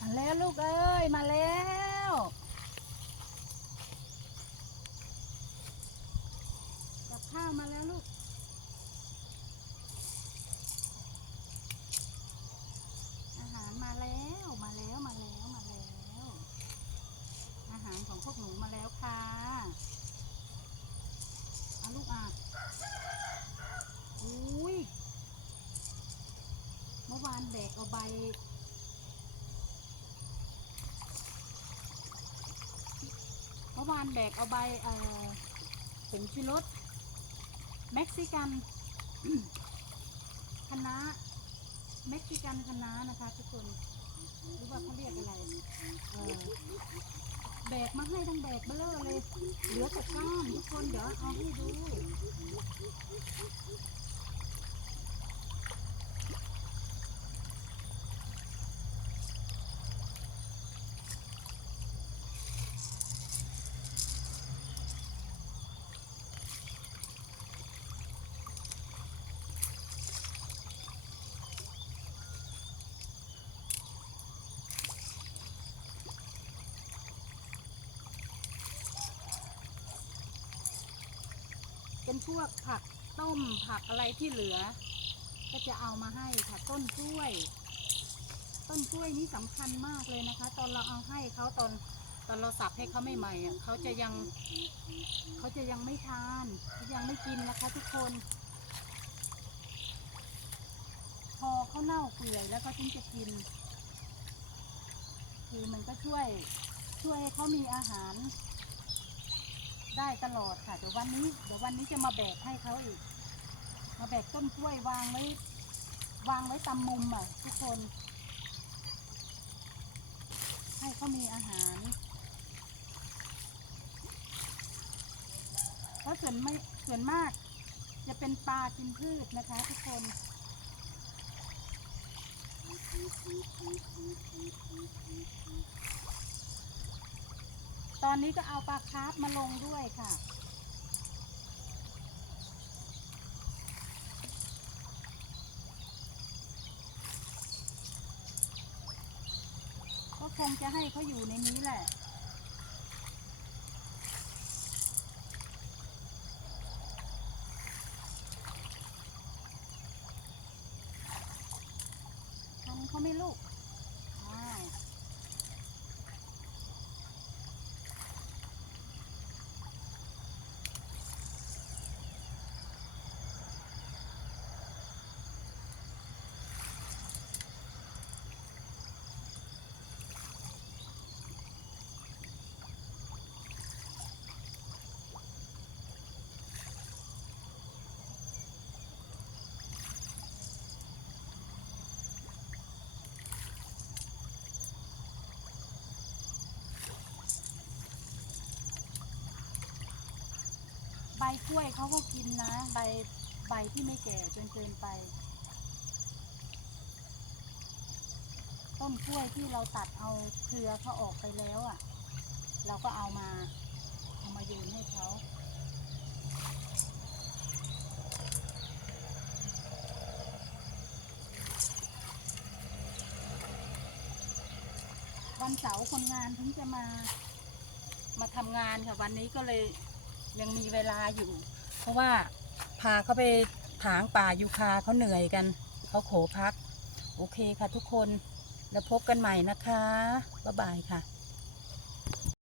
มาแล้วลูกเอ้ย มาแล้ว กับข้าวมาแล้วลูก อาหารมาแล้ว มาแล้ว มาแล้ว มาแล้ว อาหารของพวกหนูมาแล้วค่ะเอาลูกอะอุ้ย เมื่อวานแบกเอาใบ เมื่อ วานแบกเอาใบเอ่อผงชูรสเม็กซิกันคณะเม็กซิกันคณะนะคะ ทุกคนหรือว่าเขาเรียกอะไรเออแบกมาให้ทั้งแบกเบลอเลย เหลือแต่ก้านทุกคนเดี๋ยวเอาให้ดู เป็นพวกผักต้มผักอะไรที่เหลือ ก็จะเอามาให้ค่ะต้นกล้วย ต้นกล้วยนี้สำคัญมากเลยนะคะ ตอนเราเอาให้เขาตอนตอนเราสับให้เขาใหม่ๆอะเขาจะยังเขาจะยังไม่ทานยังไม่กินนะคะทุกคน พอเขาเน่าเปื่อยแล้วก็ถึงจะกิน คือมันก็ช่วยช่วยให้เขามีอาหาร ได้ตลอดค่ะ เดี๋ยววันนี้ เดี๋ยววันนี้จะมาแบกให้เขาอีก มาแบกต้นกล้วยวางไว้ วางไว้ตามมุมอะทุกคน ให้เขามีอาหารเพราะส่วนไม่ส่วนมาก จะเป็นปลากินพืชนะคะ ทุกคน อนนี้ก็เอาปลาคาร์ฟมาลงด้วยค่ะ ก็คงจะให้เขาอยู่ในนี้แหละทำเขาไม่ลูกใช่ ใบ กล้วยเขาก็กินนะ ใบใบที่ไม่แก่จนเกินไป ต้นกล้วยที่เราตัดเอาเครือเขาออกไปแล้วอะ เราก็เอามาเอามาโยนให้เขาวันเสาร์คนงานถึงจะมา มาทำงานค่ะวันนี้ก็เลย ยังมีเวลาอยู่ เพราะว่าพาเขาไปถางป่ายูคาเขาเหนื่อยกัน เขาโขพัก โอเคค่ะทุกคน แล้วพบกันใหม่นะคะ บ๊ายบายค่ะ